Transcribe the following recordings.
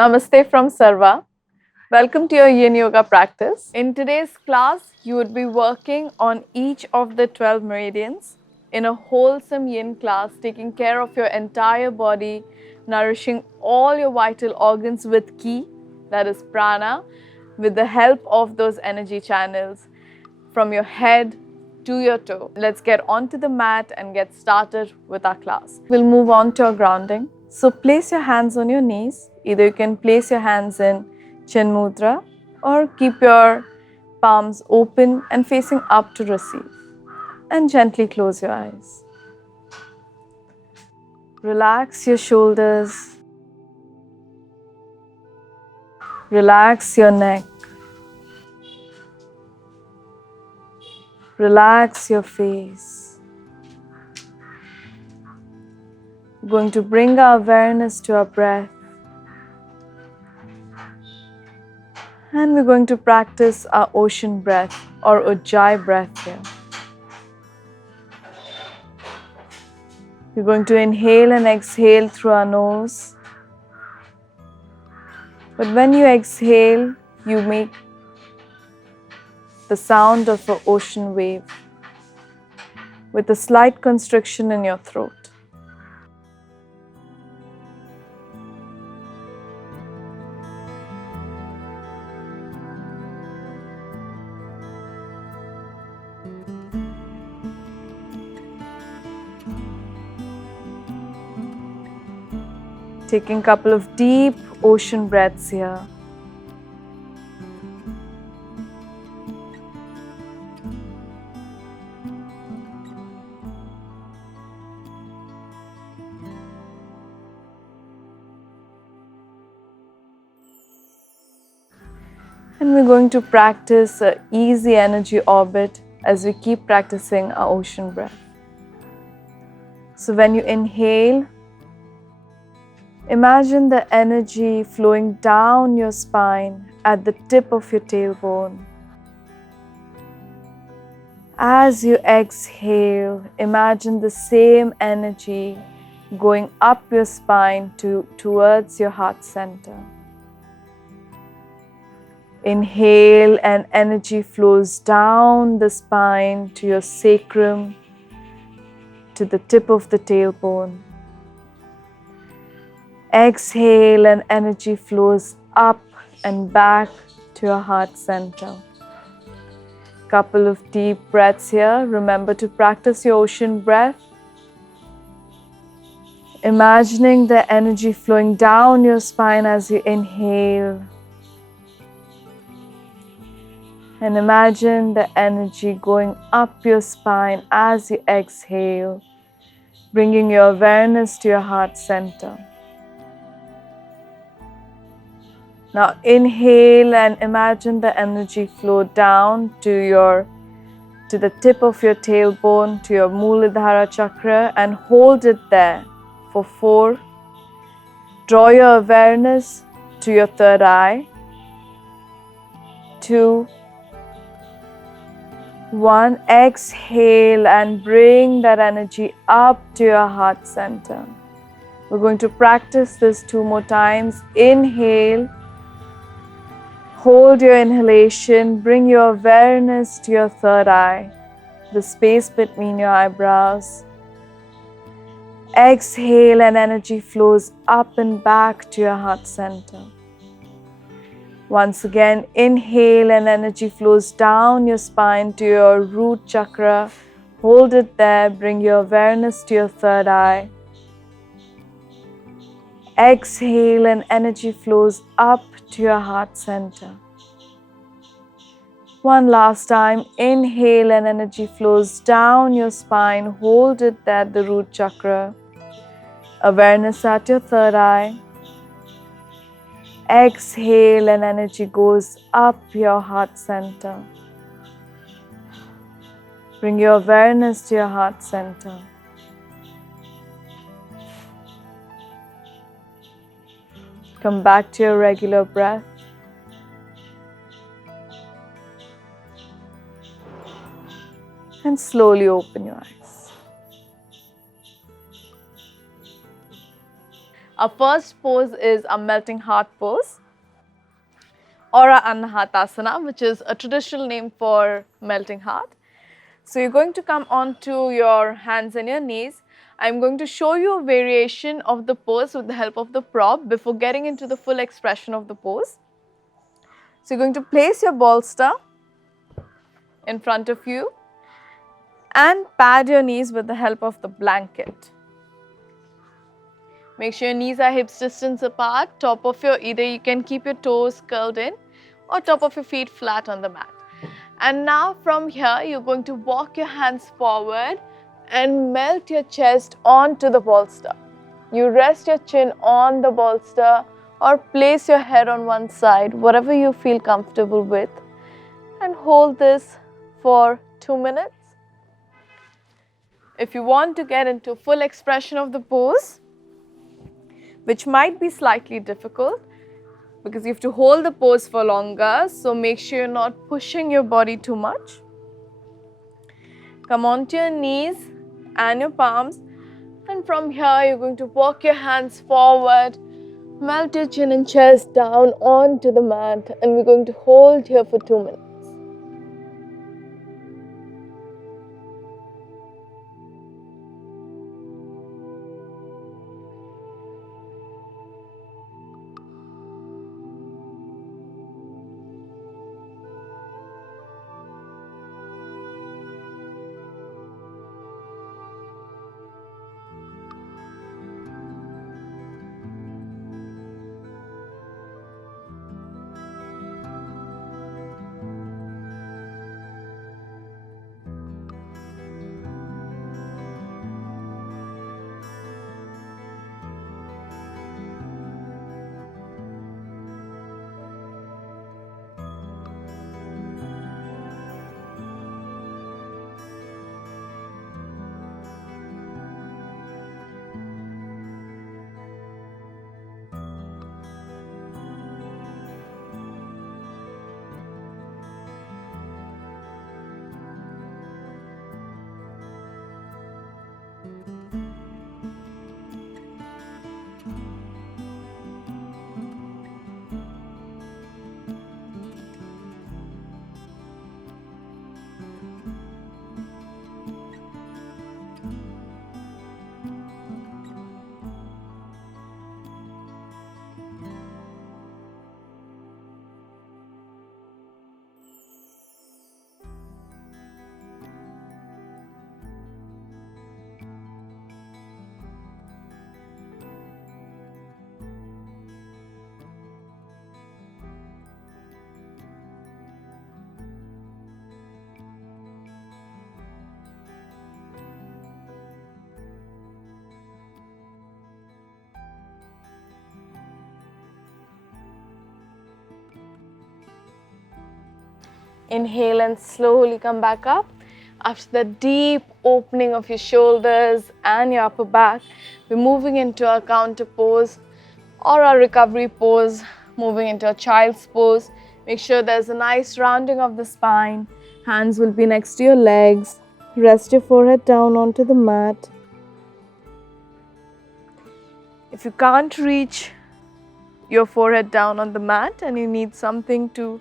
Namaste from SARVA. Welcome to your yin yoga practice. In today's class, you would be working on each of the 12 meridians in a wholesome yin class, taking care of your entire body, nourishing all your vital organs with ki, that is prana, with the help of those energy channels from your head to your toe. Let's get onto the mat and get started with our class. We'll move on to our grounding. So place your hands on your knees. Either you can place your hands in Chin Mudra or keep your palms open and facing up to receive. And gently close your eyes. Relax your shoulders. Relax your neck. Relax your face. We're going to bring our awareness to our breath. And we're going to practice our ocean breath or Ujjayi breath here. We're going to inhale and exhale through our nose. But when you exhale, you make the sound of an ocean wave with a slight constriction in your throat. Taking a couple of deep ocean breaths here. And we're going to practice an easy energy orbit as we keep practicing our ocean breath. So when you inhale, imagine the energy flowing down your spine at the tip of your tailbone. As you exhale, imagine the same energy going up your spine towards your heart center. Inhale and energy flows down the spine to your sacrum, to the tip of the tailbone. Exhale and energy flows up and back to your heart center. Couple of deep breaths here. Remember to practice your ocean breath. Imagining the energy flowing down your spine as you inhale. And imagine the energy going up your spine as you exhale, bringing your awareness to your heart center. Now inhale and imagine the energy flow down to the tip of your tailbone, to your Muladhara chakra, and hold it there for 4. Draw your awareness to your third eye. 2, 1. Exhale and bring that energy up to your heart center. We're going to practice this 2 more times. Inhale. Hold your inhalation. Bring your awareness to your third eye, the space between your eyebrows. Exhale and energy flows up and back to your heart center. Once again, inhale and energy flows down your spine to your root chakra. Hold it there. Bring your awareness to your third eye. Exhale and energy flows up to your heart center. One last time. Inhale and energy flows down your spine. Hold it there at the root chakra. Awareness at your third eye. Exhale and energy goes up your heart center. Bring your awareness to your heart center. Come back to your regular breath. And slowly open your eyes. Our first pose is a melting heart pose or a Anahatasana, which is a traditional name for melting heart. So you're going to come onto your hands and your knees. I'm going to show you a variation of the pose with the help of the prop before getting into the full expression of the pose. So you're going to place your bolster in front of you and pad your knees with the help of the blanket. Make sure your knees are hips distance apart, either you can keep your toes curled in or top of your feet flat on the mat. And now from here, you're going to walk your hands forward and melt your chest onto the bolster. You rest your chin on the bolster or place your head on one side, whatever you feel comfortable with, and hold this for 2 minutes. If you want to get into full expression of the pose, which might be slightly difficult because you have to hold the pose for longer, so make sure you're not pushing your body too much. Come onto your knees and your palms, and from here you're going to walk your hands forward, melt your chin and chest down onto the mat, and we're going to hold here for 2 minutes. Inhale and slowly come back up. After the deep opening of your shoulders and your upper back, we're moving into a counter pose or a recovery pose, moving into a child's pose. Make sure there's a nice rounding of the spine. Hands will be next to your legs. Rest your forehead down onto the mat. If you can't reach your forehead down on the mat and you need something to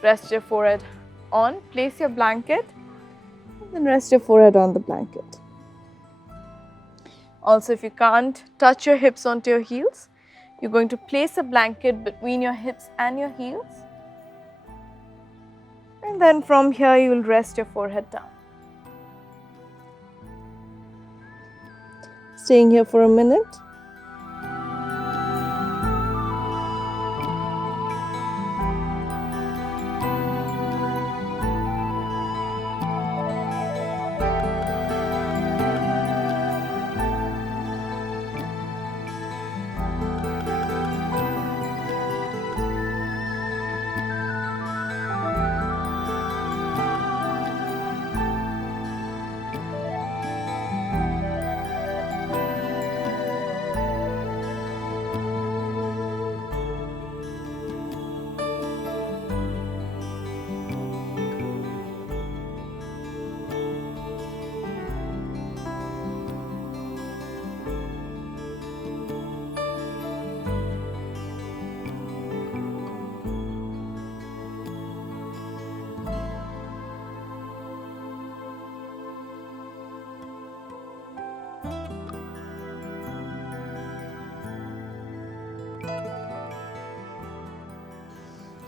rest your forehead on, place your blanket and then rest your forehead on the blanket. Also, if you can't touch your hips onto your heels, you're going to place a blanket between your hips and your heels, and then from here you will rest your forehead down. Staying here for a minute.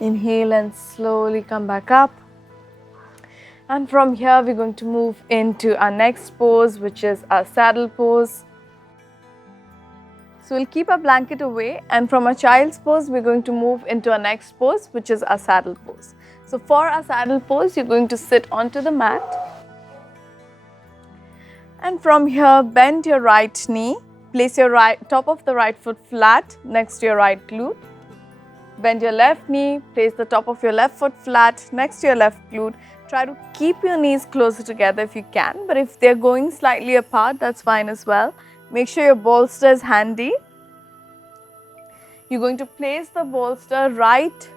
Inhale and slowly come back up. And from here, we're going to move into our next pose, which is our saddle pose. So we'll keep our blanket away, and from a child's pose, we're going to move into our next pose, which is our saddle pose. So for our saddle pose, you're going to sit onto the mat. And from here, bend your right knee. Place your top of the right foot flat next to your right glute. Bend your left knee, place the top of your left foot flat next to your left glute. Try to keep your knees closer together if you can, but if they're going slightly apart, that's fine as well. Make sure your bolster is handy. You're going to place the bolster right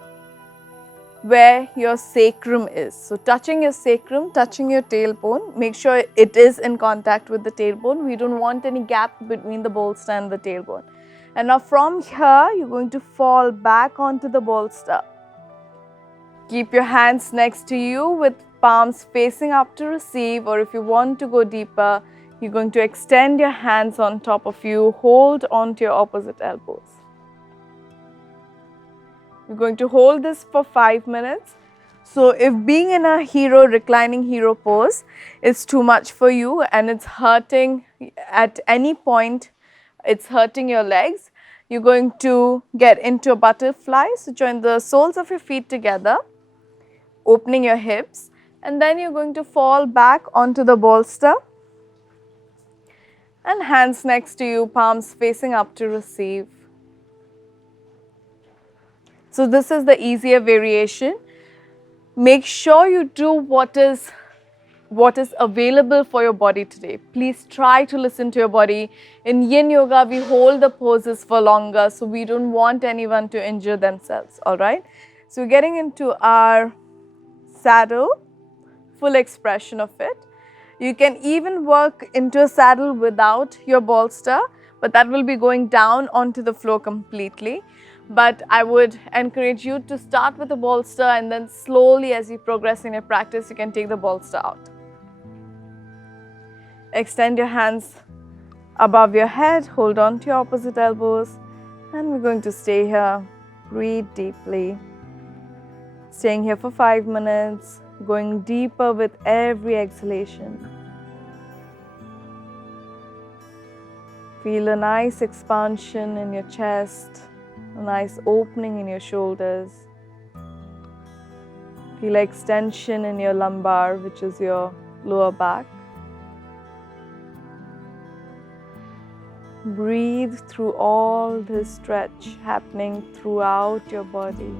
where your sacrum is. So touching your sacrum, touching your tailbone, make sure it is in contact with the tailbone. We don't want any gap between the bolster and the tailbone. And now from here, you're going to fall back onto the bolster. Keep your hands next to you with palms facing up to receive, or if you want to go deeper, you're going to extend your hands on top of you, hold onto your opposite elbows. You're going to hold this for 5 minutes. So if being in a reclining hero pose is too much for you and it's hurting at any point, it's hurting your legs, you're going to get into a butterfly. So join the soles of your feet together, opening your hips, and then you're going to fall back onto the bolster and hands next to you, palms facing up to receive. So this is the easier variation. Make sure you do what is available for your body today. Please try to listen to your body. In yin yoga, we hold the poses for longer, so we don't want anyone to injure themselves, all right? So we're getting into our saddle, full expression of it. You can even work into a saddle without your bolster, but that will be going down onto the floor completely. But I would encourage you to start with a bolster, and then slowly as you progress in your practice, you can take the bolster out. Extend your hands above your head, hold on to your opposite elbows, and we're going to stay here. Breathe deeply. Staying here for 5 minutes, going deeper with every exhalation. Feel a nice expansion in your chest, a nice opening in your shoulders. Feel extension in your lumbar, which is your lower back. Breathe through all this stretch happening throughout your body.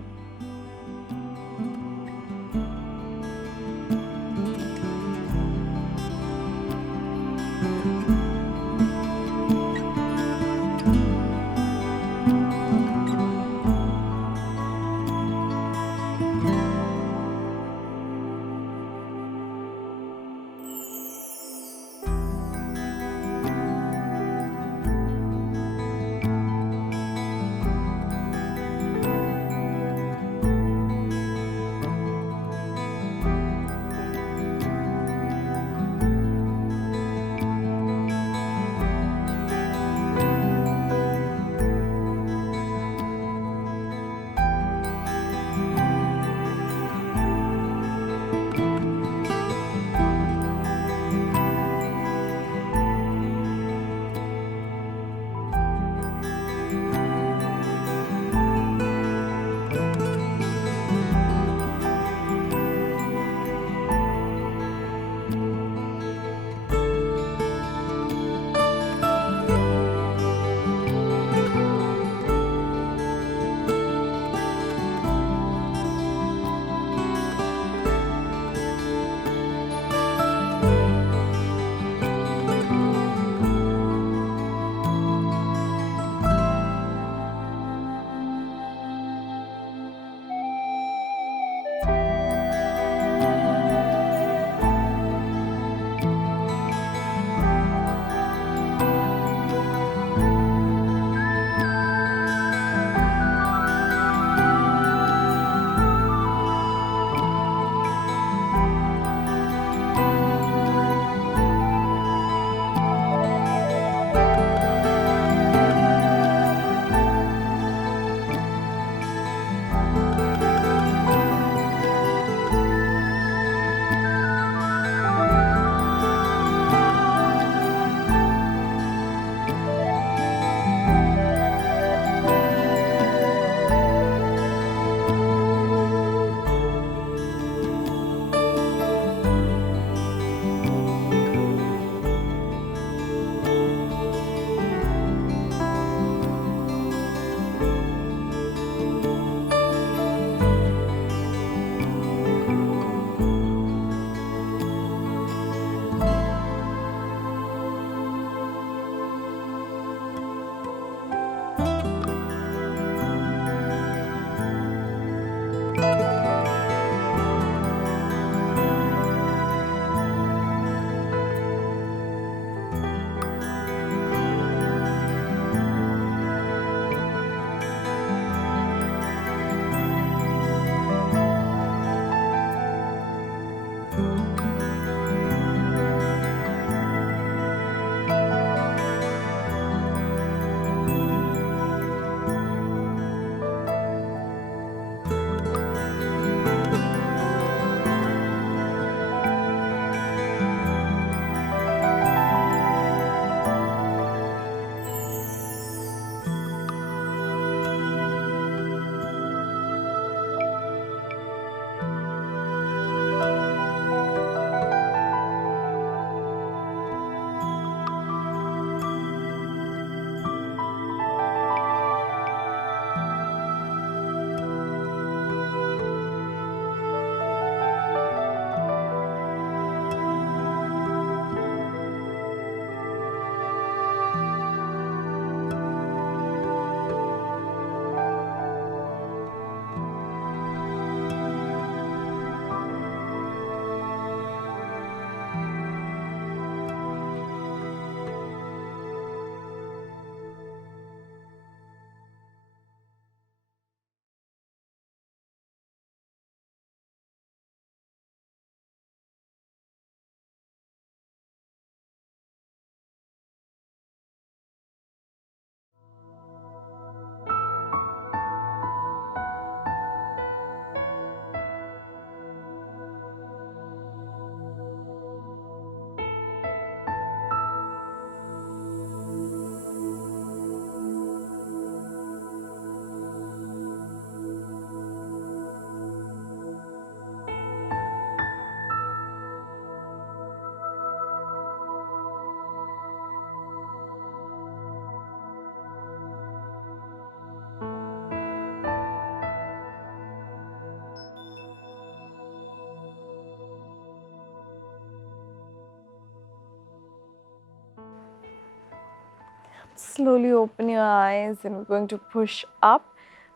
Slowly open your eyes and we're going to push up.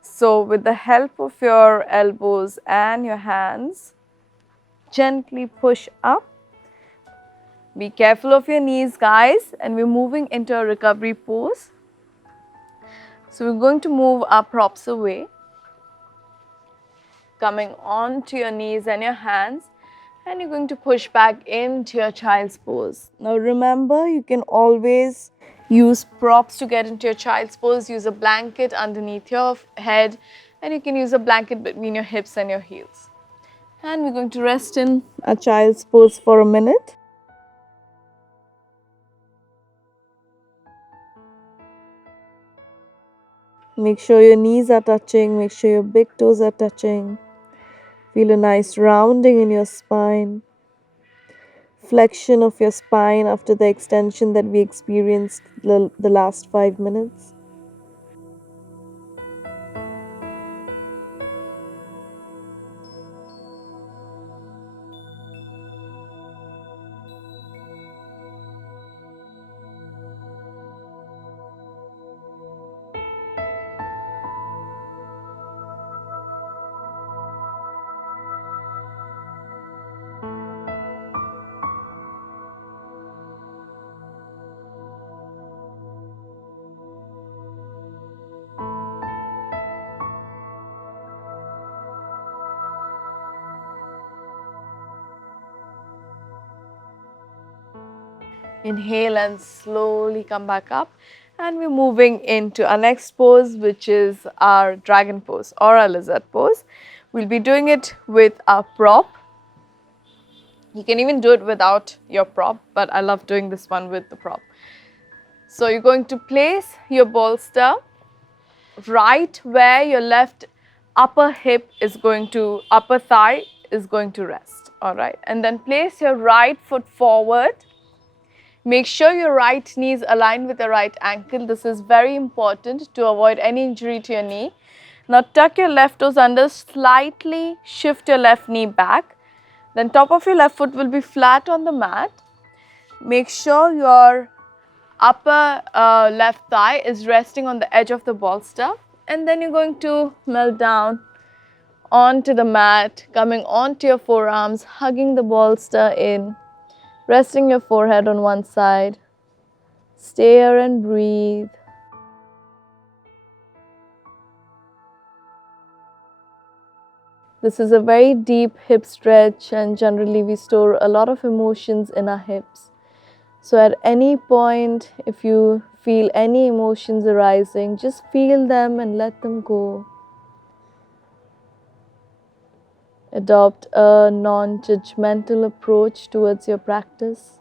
So with the help of your elbows and your hands, gently push up. Be careful of your knees, guys, and we're moving into a recovery pose. So we're going to move our props away, coming onto your knees and your hands, and you're going to push back into your child's pose. Now remember, you can always use props to get into your child's pose. Use a blanket underneath your head, and you can use a blanket between your hips and your heels. And we're going to rest in a child's pose for a minute. Make sure your knees are touching, make sure your big toes are touching. Feel a nice rounding in your spine. Flexion of your spine after the extension that we experienced the last 5 minutes. Inhale and slowly come back up, and we're moving into our next pose, which is our dragon pose or a lizard pose. We'll be doing it with our prop. You can even do it without your prop, but I love doing this one with the prop. So you're going to place your bolster right where your left upper thigh is going to rest, all right? And then place your right foot forward. Make sure your right knee is aligned with the right ankle. This is very important to avoid any injury to your knee. Now tuck your left toes under, slightly shift your left knee back. Then top of your left foot will be flat on the mat. Make sure your upper left thigh is resting on the edge of the bolster. And then you're going to melt down onto the mat, coming onto your forearms, hugging the bolster in, resting your forehead on one side. Stay here and breathe. This is a very deep hip stretch, and generally we store a lot of emotions in our hips. So at any point, if you feel any emotions arising, just feel them and let them go. Adopt a non-judgmental approach towards your practice.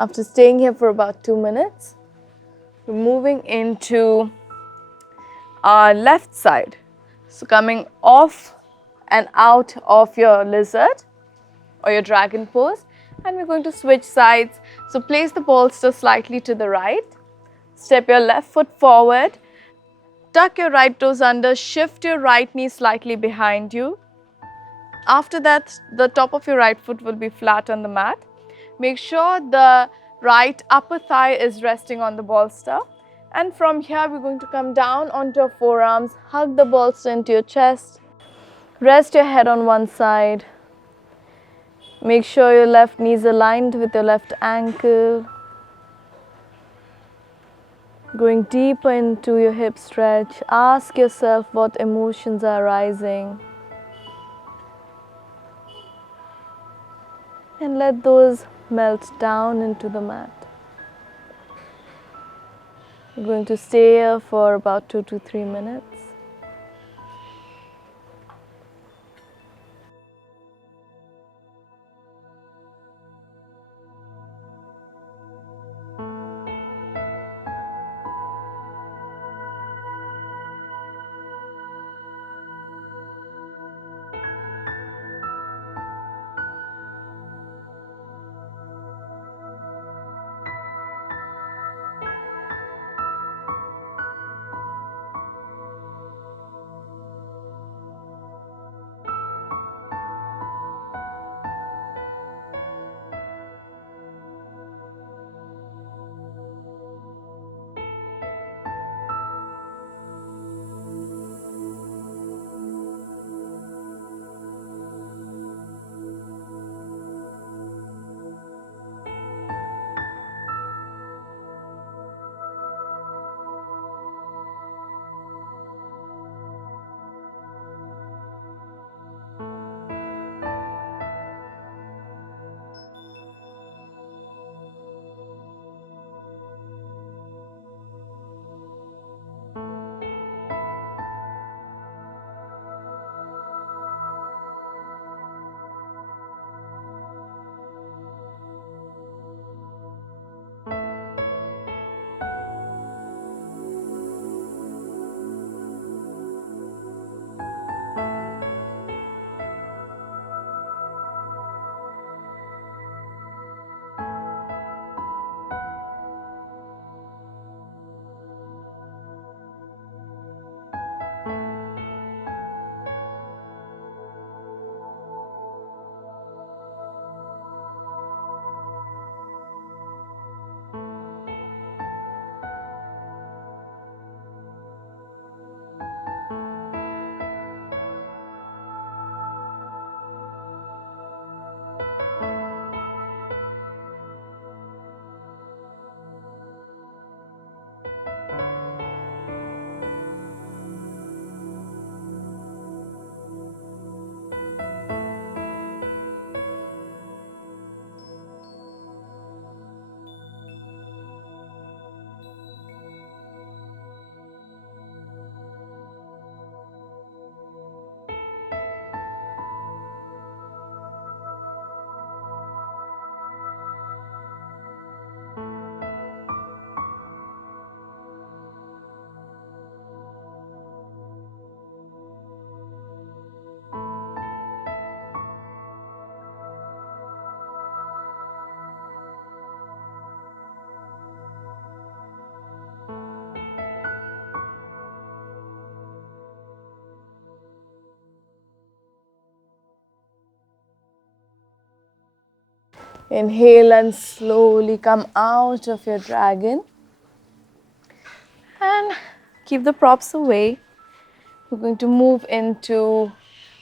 After staying here for about 2 minutes, we're moving into our left side. So coming off and out of your lizard or your dragon pose, and we're going to switch sides. So place the bolster slightly to the right, step your left foot forward, tuck your right toes under, shift your right knee slightly behind you. After that, the top of your right foot will be flat on the mat. Make sure the right upper thigh is resting on the bolster. And from here, we're going to come down onto your forearms, hug the bolster into your chest, rest your head on one side. Make sure your left knee is aligned with your left ankle. Going deeper into your hip stretch, ask yourself what emotions are rising. And let those melt down into the mat. We're going to stay here for about 2 to 3 minutes. Inhale and slowly come out of your dragon. And keep the props away. We're going to move into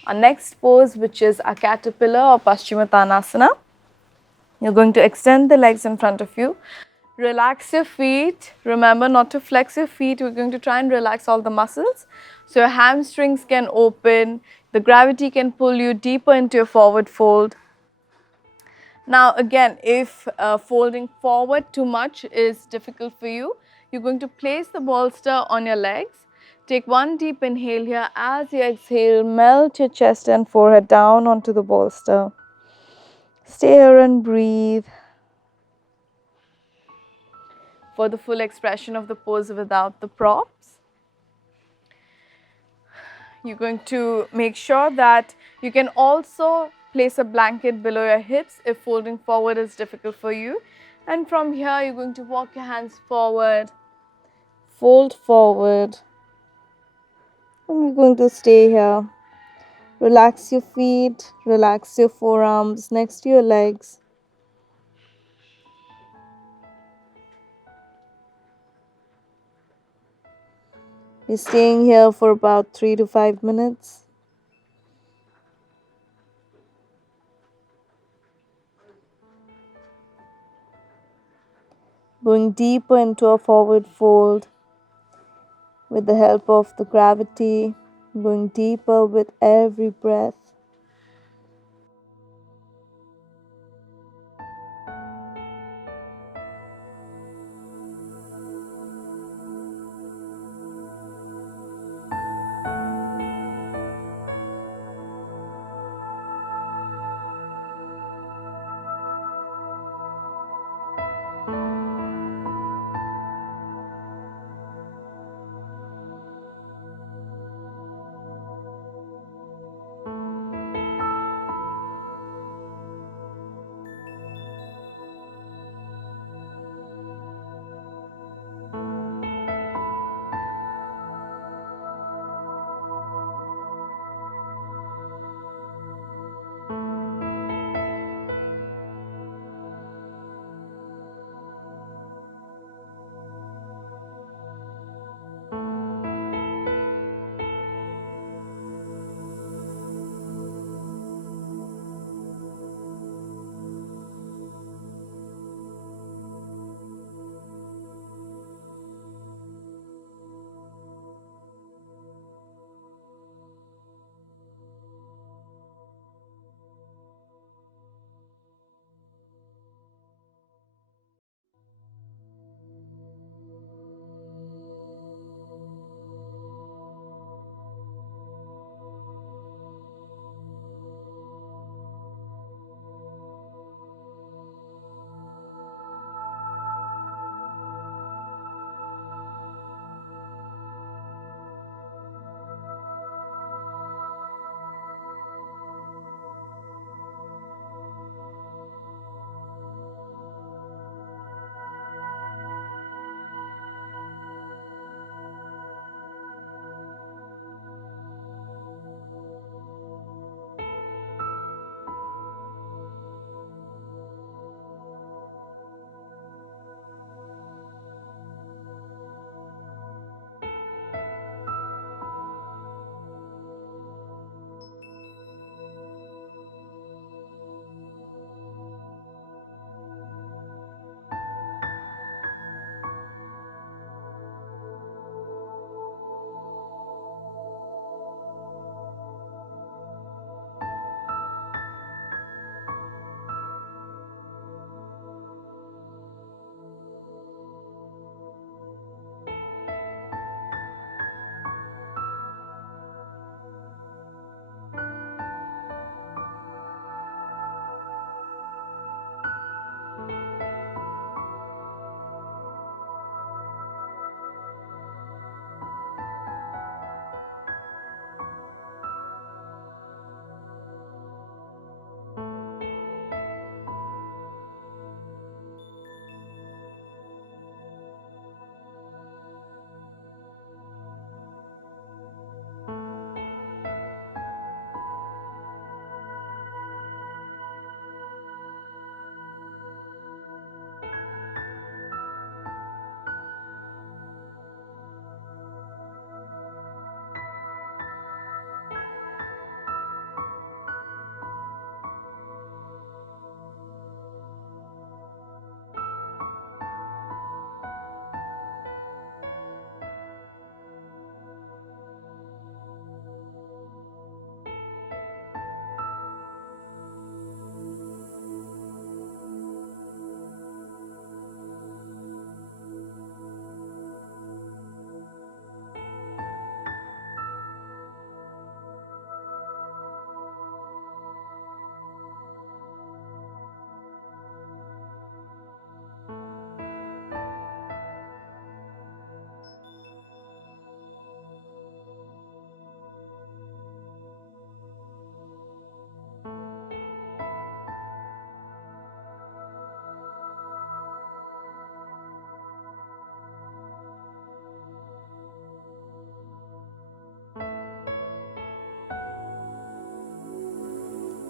our next pose, which is a caterpillar or Paschimottanasana. You're going to extend the legs in front of you. Relax your feet. Remember not to flex your feet. We're going to try and relax all the muscles. So your hamstrings can open. The gravity can pull you deeper into your forward fold. Now again, if folding forward too much is difficult for you, you're going to place the bolster on your legs. Take one deep inhale here. As you exhale, melt your chest and forehead down onto the bolster. Stay here and breathe. for the full expression of the pose without the props. You're going to make sure that you can also place a blanket below your hips if folding forward is difficult for you. And from here, you're going to walk your hands forward, fold forward, and you're going to stay here. Relax your feet, relax your forearms next to your legs. You're staying here for about 3 to 5 minutes. Going deeper into a forward fold with the help of the gravity, going deeper with every breath.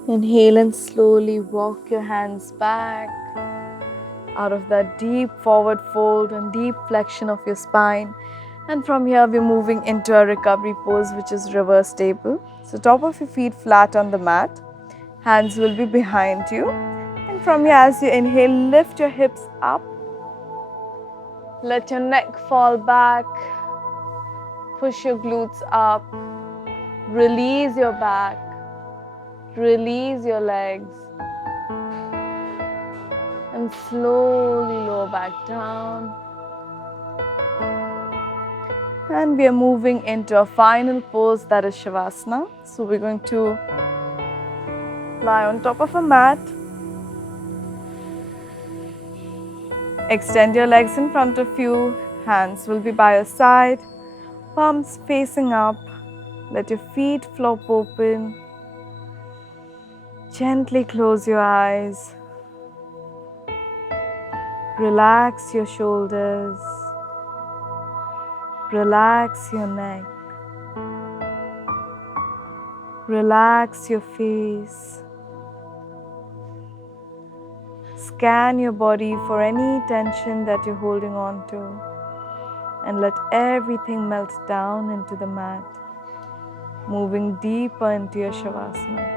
Inhale and slowly walk your hands back out of that deep forward fold and deep flexion of your spine. And from here, we're moving into a recovery pose, which is reverse table. So top of your feet flat on the mat. Hands will be behind you. And from here, as you inhale, lift your hips up. Let your neck fall back. Push your glutes up. Release your back. Release your legs. And slowly lower back down. And we are moving into a final pose, that is Shavasana. So we're going to lie on top of a mat. Extend your legs in front of you. Hands will be by your side. Palms facing up. Let your feet flop open. Gently close your eyes. Relax your shoulders. Relax your neck. Relax your face. Scan your body for any tension that you're holding on to, and let everything melt down into the mat, moving deeper into your Shavasana.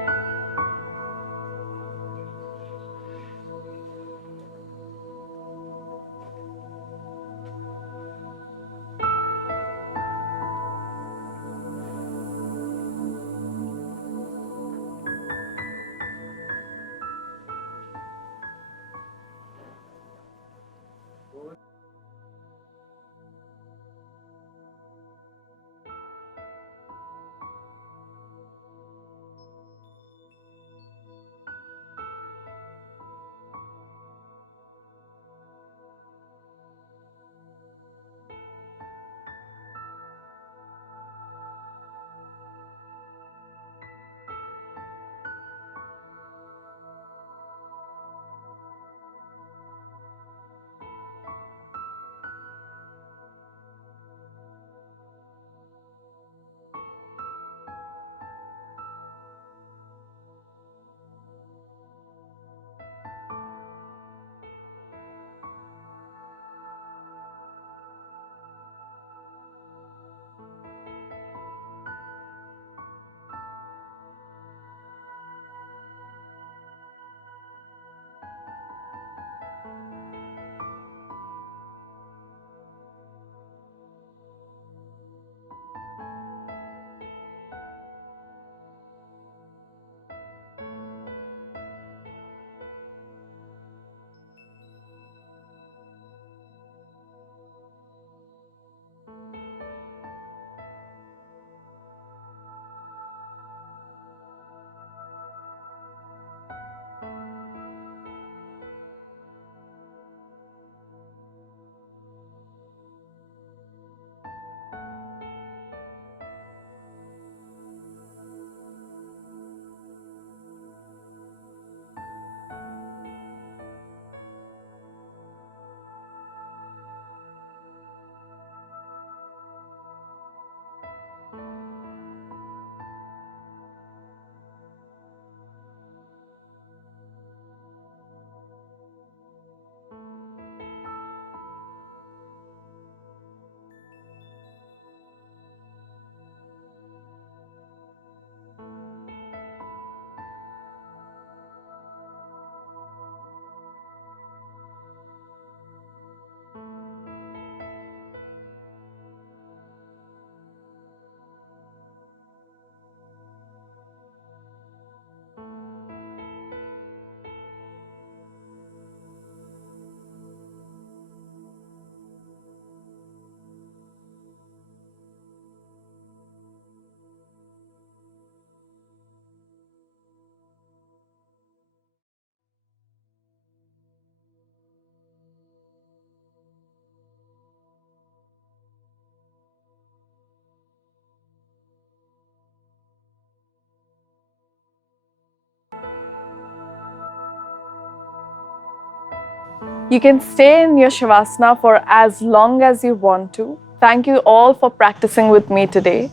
You can stay in your Shavasana for as long as you want to. Thank you all for practicing with me today,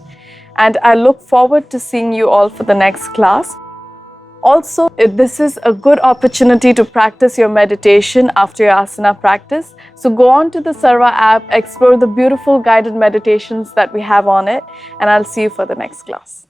and I look forward to seeing you all for the next class. Also, this is a good opportunity to practice your meditation after your asana practice. So go on to the SARVA app, explore the beautiful guided meditations that we have on it, and I'll see you for the next class.